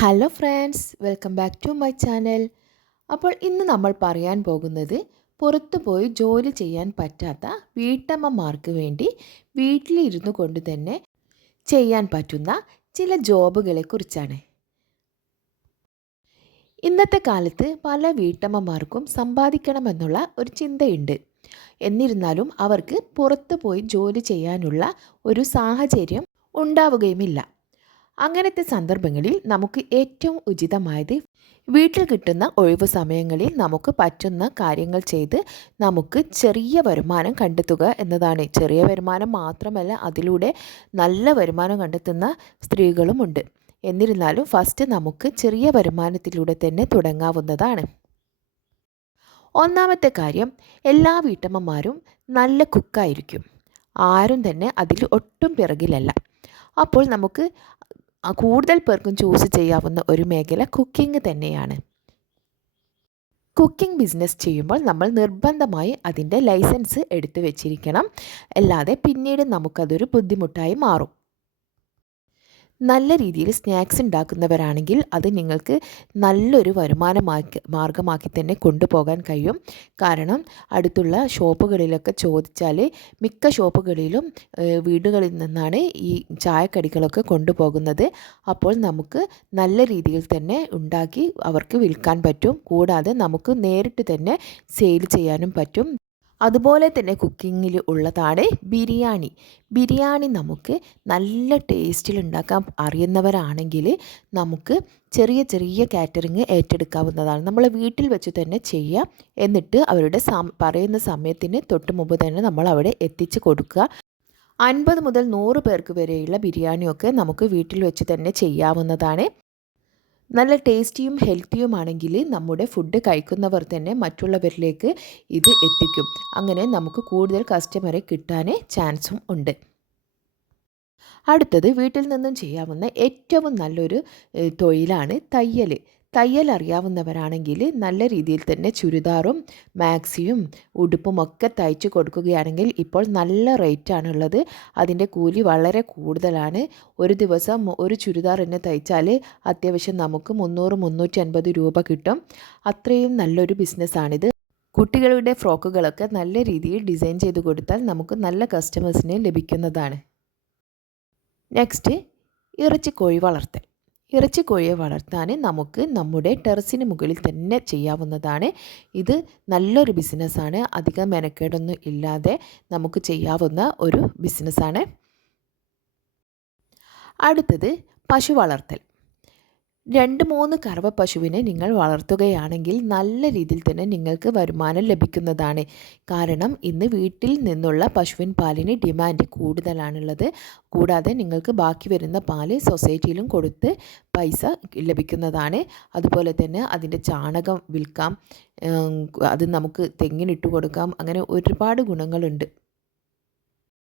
Hello friends welcome back to my channel അപ്പോൾ ഇന്ന് നമ്മൾ പറയാൻ പോകുന്നത് പുറത്തു പോയി ജോലി ചെയ്യാൻ പറ്റാത്ത വീട്ടമ്മമാർക്ക് വേണ്ടി വീട്ടിലിരുന്നു കൊണ്ട് തന്നെ ചെയ്യാൻ പറ്റുന്ന ചില ജോബുകളെ കുറിച്ചാണ്. ഇന്നത്തെ കാലത്ത് പല വീട്ടമ്മമാർക്കും സമ്പാദിക്കണമെന്നുള്ള ഒരു ചിന്തയുണ്ട്. എന്നിരുന്നാലും അവർക്ക് പുറത്തു പോയി ജോലി ചെയ്യാനുള്ള ഒരു സാഹചര്യം ഉണ്ടാവുകയുമില്ല. അങ്ങനത്തെ സന്ദർഭങ്ങളിൽ നമുക്ക് ഏറ്റവും ഉചിതമായത് വീട്ടിൽ കിട്ടുന്ന ഒഴിവു സമയങ്ങളിൽ നമുക്ക് പറ്റുന്ന കാര്യങ്ങൾ ചെയ്ത് നമുക്ക് ചെറിയ വരുമാനം കണ്ടെത്തുക എന്നതാണ്. ചെറിയ വരുമാനം മാത്രമല്ല അതിലൂടെ നല്ല വരുമാനം കണ്ടെത്തുന്ന സ്ത്രീകളുമുണ്ട് എന്നിരുന്നാലും ഫസ്റ്റ് നമുക്ക് ചെറിയ വരുമാനത്തിലൂടെ തന്നെ തുടങ്ങാവുന്നതാണ്. ഒന്നാമത്തെ കാര്യം എല്ലാ വീട്ടമ്മമാരും നല്ല കുക്കായിരിക്കും ആരും തന്നെ അതിൽ ഒട്ടും പിറകിലല്ല. അപ്പോൾ നമുക്ക് കൂടുതൽ പേർക്കും ചൂസ് ചെയ്യാവുന്ന ഒരു മേഖല കുക്കിംഗ് തന്നെയാണ്. കുക്കിംഗ് ബിസിനസ് ചെയ്യുമ്പോൾ നമ്മൾ നിർബന്ധമായി അതിന്റെ ലൈസൻസ് എടുത്തു വെച്ചിരിക്കണം. അല്ലാതെ പിന്നീട് നമുക്കതൊരു ബുദ്ധിമുട്ടായി മാറും. നല്ല രീതിയിൽ സ്നാക്സ് ഉണ്ടാക്കുന്നവരാണെങ്കിൽ അത് നിങ്ങൾക്ക് നല്ലൊരു വരുമാനമാക്കി മാർഗമാക്കി തന്നെ കൊണ്ടുപോകാൻ കഴിയും. കാരണം അടുത്തുള്ള ഷോപ്പുകളിലൊക്കെ ചോദിച്ചാൽ മിക്ക ഷോപ്പുകളിലും വീടുകളിൽ നിന്നാണ് ഈ ചായക്കടികളൊക്കെ കൊണ്ടുപോകുന്നത്. അപ്പോൾ നമുക്ക് നല്ല രീതിയിൽ തന്നെ ഉണ്ടാക്കി അവർക്ക് വിൽക്കാൻ പറ്റും. കൂടാതെ നമുക്ക് നേരിട്ട് തന്നെ സെയിൽ ചെയ്യാനും പറ്റും. അതുപോലെ തന്നെ കുക്കിങ്ങിൽ ഉള്ളതാണ് ബിരിയാണി. ബിരിയാണി നമുക്ക് നല്ല ടേസ്റ്റിൽ ഉണ്ടാക്കാൻ അറിയുന്നവരാണെങ്കിൽ നമുക്ക് ചെറിയ ചെറിയ കാറ്ററിങ് ഏറ്റെടുക്കാവുന്നതാണ്. നമ്മൾ വീട്ടിൽ വെച്ച് തന്നെ ചെയ്യുക എന്നിട്ട് അവരുടെ പറയുന്ന സമയത്തിന് തൊട്ട് മുമ്പ് തന്നെ നമ്മൾ അവിടെ എത്തിച്ച് കൊടുക്കുക. അൻപത് മുതൽ നൂറ് പേർക്ക് വരെയുള്ള ബിരിയാണിയൊക്കെ നമുക്ക് വീട്ടിൽ വെച്ച് തന്നെ ചെയ്യാവുന്നതാണ്. നല്ല ടേസ്റ്റിയും ഹെൽത്തിയുമാണെങ്കിൽ നമ്മുടെ ഫുഡ് കഴിക്കുന്നവർ തന്നെ മറ്റുള്ളവരിലേക്ക് ഇത് എത്തിക്കും. അങ്ങനെ നമുക്ക് കൂടുതൽ കസ്റ്റമറെ കിട്ടാൻ ചാൻസും ഉണ്ട്. അടുത്തത് വീട്ടിൽ നിന്നും ചെയ്യാവുന്ന ഏറ്റവും നല്ലൊരു തൊഴിലാണ് തയ്യൽ തയ്യൽ അറിയാവുന്നവരാണെങ്കിൽ നല്ല രീതിയിൽ തന്നെ ചുരിദാറും മാക്സിയും ഉടുപ്പും ഒക്കെ തയ്ച്ചു കൊടുക്കുകയാണെങ്കിൽ ഇപ്പോൾ നല്ല റേറ്റാണുള്ളത് അതിന്റെ കൂലി വളരെ കൂടുതലാണ്. ഒരു ദിവസം ഒരു ചുരിദാർ എന്നെ തയ്ച്ചാൽ അത്യാവശ്യം നമുക്ക് മുന്നൂറ് മുന്നൂറ്റി അൻപത് രൂപ കിട്ടും. അത്രയും നല്ലൊരു ബിസിനസ്സാണിത് കുട്ടികളുടെ ഫ്രോക്കുകളൊക്കെ നല്ല രീതിയിൽ ഡിസൈൻ ചെയ്ത് കൊടുത്താൽ നമുക്ക് നല്ല കസ്റ്റമേഴ്സിനെ ലഭിക്കുന്നതാണ്. നെക്സ്റ്റ് ഇറച്ചി കോഴി വളർത്തൽ. ഇറച്ചിക്കോഴിയെ വളർത്താൻ നമുക്ക് നമ്മുടെ ടെറസിന് മുകളിൽ തന്നെ ചെയ്യാവുന്നതാണ്. ഇത് നല്ലൊരു ബിസിനസ്സാണ്. അധികം മെനക്കേടൊന്നും ഇല്ലാതെ നമുക്ക് ചെയ്യാവുന്ന ഒരു ബിസിനസ്സാണ്. അടുത്തത് പശു വളർത്തൽ. രണ്ട് മൂന്ന് കറവ പശുവിനെ നിങ്ങൾ വളർത്തുകയാണെങ്കിൽ നല്ല രീതിയിൽ തന്നെ നിങ്ങൾക്ക് വരുമാനം ലഭിക്കുന്നതാണ്. കാരണം ഇന്ന് വീട്ടിൽ നിന്നുള്ള പശുവിൻ പാലിന് ഡിമാൻഡ് കൂടുതലാണുള്ളത്. കൂടാതെ നിങ്ങൾക്ക് ബാക്കി വരുന്ന പാൽ സൊസൈറ്റിയിലും കൊടുത്ത് പൈസ ലഭിക്കുന്നതാണ്. അതുപോലെ തന്നെ അതിന്റെ ചാണകം വിൽക്കാം. അത് നമുക്ക് തെങ്ങിനിട്ട് കൊടുക്കാം. അങ്ങനെ ഒരുപാട് ഗുണങ്ങളുണ്ട്.